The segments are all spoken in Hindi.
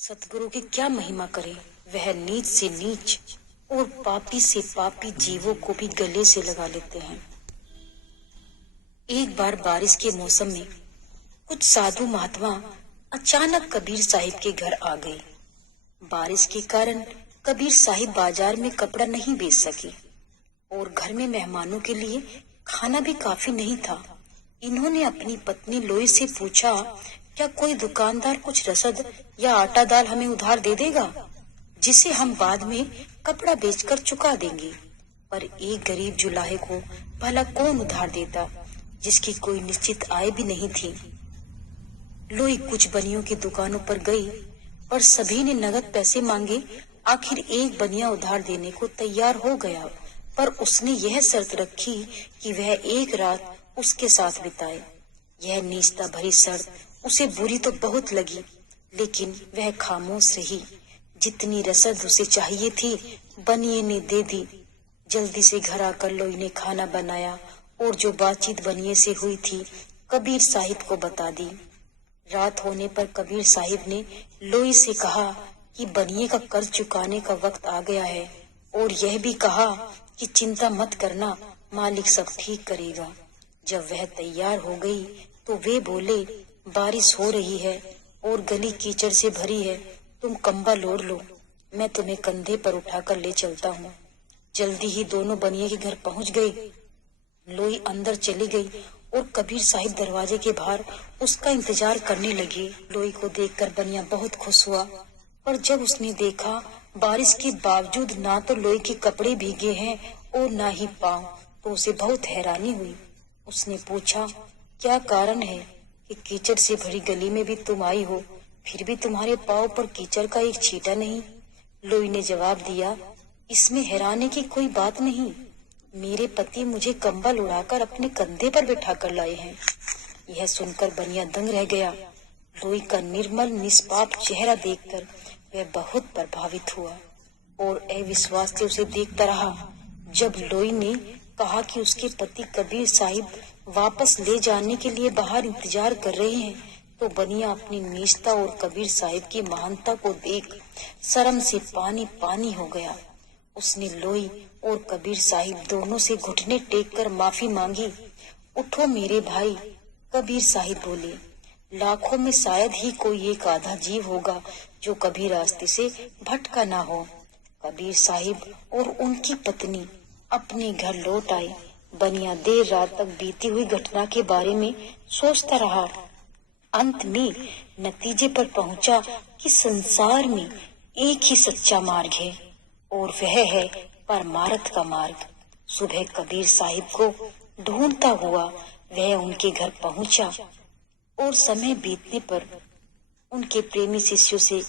सतगुरु की क्या महिमा करे, वह नीच से नीच और पापी से पापी जीवों को भी गले से लगा लेते हैं। एक बार बारिश के मौसम में कुछ साधु महात्मा अचानक कबीर साहिब के घर आ गए। बारिश के कारण कबीर साहिब बाजार में कपड़ा नहीं बेच सके और घर में मेहमानों के लिए खाना भी काफी नहीं था। इन्होंने अपनी पत्नी लोई से पूछा, क्या कोई दुकानदार कुछ रसद या आटा दाल हमें उधार दे देगा, जिसे हम बाद में कपड़ा बेचकर चुका देंगे। पर एक गरीब जुलाहे को भला कौन उधार देता, जिसकी कोई निश्चित आय भी नहीं थी। लोई कुछ बनियों की दुकानों पर गई, पर सभी ने नगद पैसे मांगे। आखिर एक बनिया उधार देने को तैयार हो गया, पर उसने यह शर्त रखी कि वह एक रात उसके साथ बिताए। यह नीचता भरी शर्त उसे बुरी तो बहुत लगी, लेकिन वह खामोश रही। जितनी रसद उसे चाहिए थी बनिए ने दे दी। जल्दी से घर आकर लोई ने खाना बनाया और जो बातचीत बनिए से हुई थी कबीर साहिब को बता दी। रात होने पर कबीर साहिब ने लोई से कहा कि बनिए का कर्ज चुकाने का वक्त आ गया है, और यह भी कहा कि चिंता मत करना, मालिक सब ठीक करेगा। जब वह तैयार हो गई तो वे बोले, बारिश हो रही है और गली कीचड़ से भरी है, तुम कंबल ओढ़ लो, मैं तुम्हें कंधे पर उठाकर ले चलता हूँ। जल्दी ही दोनों बनिए के घर पहुंच गए। लोई अंदर चली गई और कबीर साहिब दरवाजे के बाहर उसका इंतजार करने लगे। लोई को देखकर बनिया बहुत खुश हुआ, पर जब उसने देखा बारिश के बावजूद ना तो लोई के कपड़े भीगे हैं और ना ही पाँव, तो उसे बहुत हैरानी हुई। उसने पूछा, क्या कारण है कि कीचड़ से भरी गली में भी तुम आई हो, फिर भी तुम्हारे पाँव पर कीचड़ का एक छींटा नहीं। लोई ने जवाब दिया, इसमें हैरानी की कोई बात नहीं, मेरे पति मुझे कंबल उड़ाकर अपने कंधे पर बिठा कर लाए हैं। यह सुनकर बनिया दंग रह गया। लोई का निर्मल निष्पाप चेहरा देखकर वह बहुत प्रभावित हुआ और अविश्वास से उसे देखता रहा। जब लोई ने कहा कि उसके पति कबीर साहिब वापस ले जाने के लिए बाहर इंतजार कर रहे हैं, तो बनिया अपनी नीचता और कबीर साहिब की महानता को देख शर्म से पानी पानी हो गया। उसने लोई और कबीर साहिब दोनों से घुटने टेक कर माफी मांगी। उठो मेरे भाई, कबीर साहिब बोले, लाखों में शायद ही कोई एक आधा जीव होगा जो कभी रास्ते से भटका ना हो। कबीर साहिब और उनकी पत्नी अपने घर लौट आए। बनिया देर रात तक बीती हुई घटना के बारे में सोचता रहा। अंत में नतीजे पर पहुंचा कि संसार में एक ही सच्चा मार्ग है और वह है परमार्थ का मार्ग। सुबह कबीर साहिब को ढूंढता हुआ वह उनके घर पहुंचा और समय बीतने पर उनके प्रेमी शिष्यों से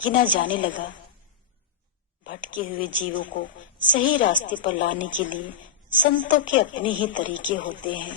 गिना जाने लगा। भटके हुए जीवों को सही रास्ते पर लाने के लिए संतों के अपने ही तरीके होते हैं।